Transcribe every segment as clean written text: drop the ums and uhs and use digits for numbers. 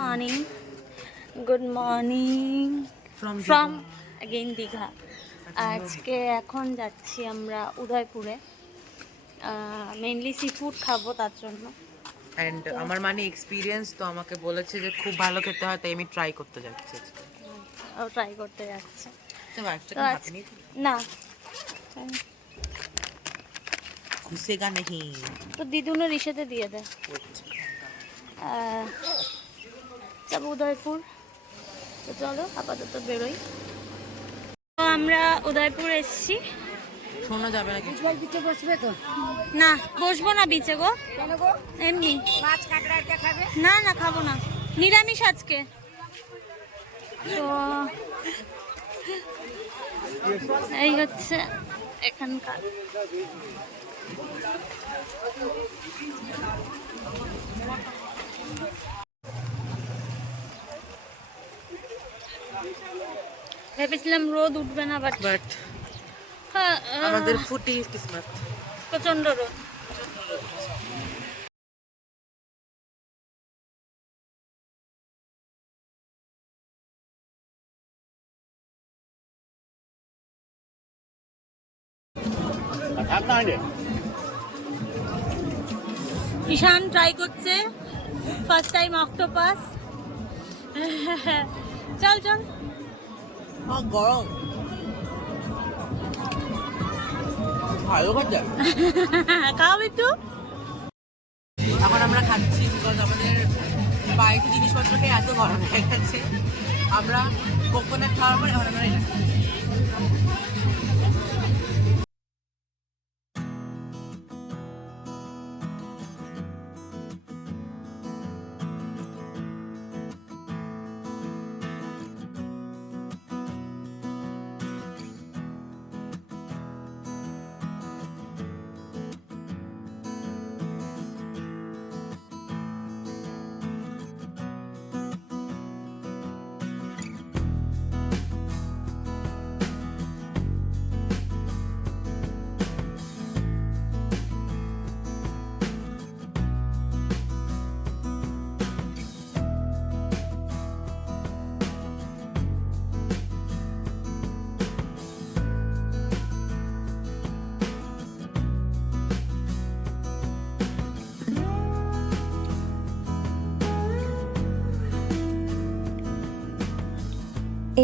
Morning, good morning from again Digha. আজকে এখন যাচ্ছি আমরা উদয়পুরে, মেইনলি সি ফুড খাবো তার জন্য। এন্ড আমার মানে এক্সপিরিয়েন্স তো আমাকে বলেছে যে খুব ভালো খেতে হয়, তাই আমি ট্রাই করতে যাচ্ছি আজকে। ও ট্রাই করতে যাচ্ছে তো আজকে না, ঘুষেগা নেই তো দিদুনের ইসেতে দিয়ে দেয়। যাবো উদয়পুর, তো চলো আপাতত বেরোই। তো আমরা উদয়পুর এসেছি। শোনা যাবে না কিছু। বিচে বসবে তো? না বসবো না বিচে গো, কেন গো? এমনি। মাছ কাঁকড়া একটা খাবে? না না খাবো না, নিরামিষ আজকে। তো এই হচ্ছে এখানকার ভেবেছিলাম রোদ উঠবে না, বাট আমাদের ফুটি কিসমত। প্রচন্ড রোদ। ঈশান ট্রাই করছে ফার্স্ট টাইম অক্টোপাস। চল চল, গরম ভালো কথা। খাও একটু। এখন আমরা খাচ্ছি বিকজ আমাদের বাড়িতে জিনিসপত্র খেয়ে এত গরম হয়ে গেছে। আমরা কোকোনাট খাওয়ার পর এখন আমরা এটা খাচ্ছি।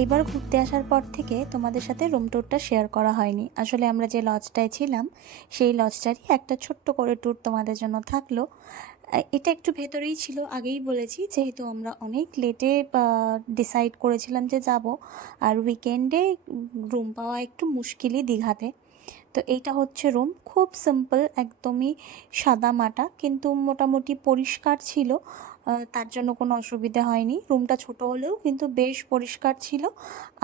এইবার ঘুরতে আসার পর থেকে তোমাদের সাথে রুম ট্যুরটা শেয়ার করা হয়নি। আসলে আমরা যে লজটায় ছিলাম সেই লজটারই একটা ছোট্ট করে ট্যুর তোমাদের জন্য থাকলো। এটা একটু ভেতরেই ছিল, আগেই বলেছি, যেহেতু আমরা অনেক লেটে ডিসাইড করেছিলাম যে যাব, আর উইকেন্ডে রুম পাওয়া একটু মুশকিলই দীঘাতে। তো এইটা হচ্ছে রুম, খুব সিম্পল, একদমই সাদা মাটা, কিন্তু মোটামুটি পরিষ্কার ছিল, তার জন্য কোনো অসুবিধা হয়নি। রুমটা ছোট হলেও কিন্তু বেশ পরিষ্কার ছিল,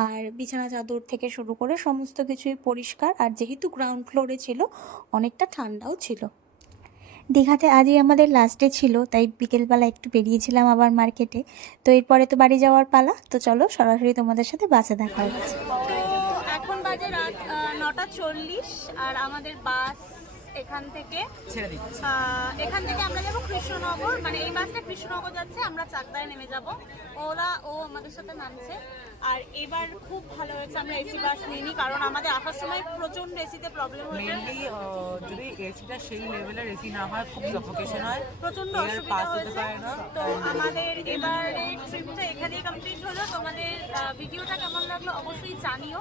আর বিছানা চাদর থেকে শুরু করে সমস্ত কিছুই পরিষ্কার। আর যেহেতু গ্রাউন্ড ফ্লোরে ছিল, অনেকটা ঠান্ডাও ছিল। দীঘাতে আজই আমাদের লাস্ট ডে ছিল, তাই বিকেলবেলা একটু বেরিয়েছিলাম আবার মার্কেটে। তো এরপরে তো বাড়ি যাওয়ার পালা, তো চলো সরাসরি তোমাদের সাথে বাসে দেখা হচ্ছে। তো এখন বাজে রাত 9:40, আর আমাদের বাস এখান থেকে ছেড়ে দিচ্ছি। এখান থেকে আমরা যাবো কৃষ্ণনগর, মানে এই বাসটা কৃষ্ণনগর যাচ্ছে, আমরা চাকদায় নেমে যাব। ও আমাদের সাথে নামছে। আর এবার খুব ভালো হয়েছে আমরা এসি বাস নিইনি, কারণ আমাদের আসার সময় প্রচন্ড এসিতে প্রবলেম হয়েছে। মেইনলি যদি এসিটা সেই লেভেলের এসি না হয়, খুব সাফোকেশন হয়, প্রচন্ড Air অসুবিধা pass হতে হয়েছে। পারে না। তো আমাদের এবারের ট্রিপটা এখানেই কমপ্লিট হলো। তোমাদের ভিডিওটা কেমন লাগলো অবশ্যই জানিও।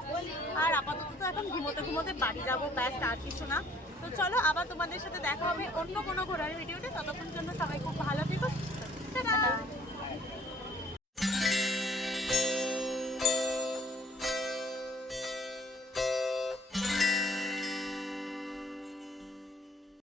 আর আপাতত তো এখন ঘুমোতে ঘুমোতে বাড়ি যাবো, ব্যাস, আর কিছু না। তো চলো আবার তোমাদের সাথে দেখা হবে অন্য কোনো ঘোরার ভিডিওতে। ততক্ষণ